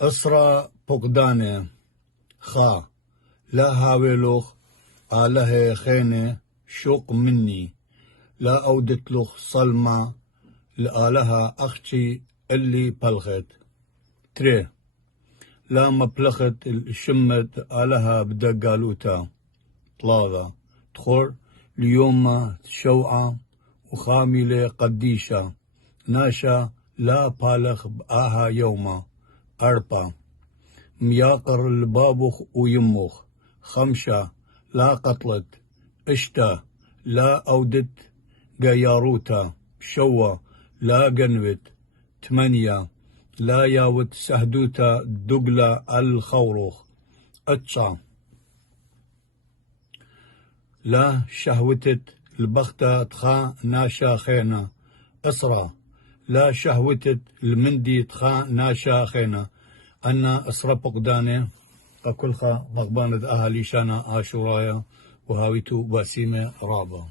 أسرى بقدانة خا لا هاولوخ آله خينة شوق مني لا أودت لخ صلمة لآلها أختي اللي بلغت تري لا مبلغت الشمت آلها بدقالوتا طلاذا تخور اليوم شوعة وخاملة قديشة ناشا لا بالغ بآها يوما أربع مياقر البابخ ويمخ خمسة لا قتلت اشتا لا أودت قياروتا شوا لا قنوت ثمانية لا ياوت سهدوتا دقلا الخوروخ اتشا لا شهوتت البختة تخا ناشا خينا اسرى لا شهوتت المندي تخا ناشا خينا أنا أسرى بقدانة أكلها مغبانة أهالي شانا آشورايا وهاويتو باسيمة رابا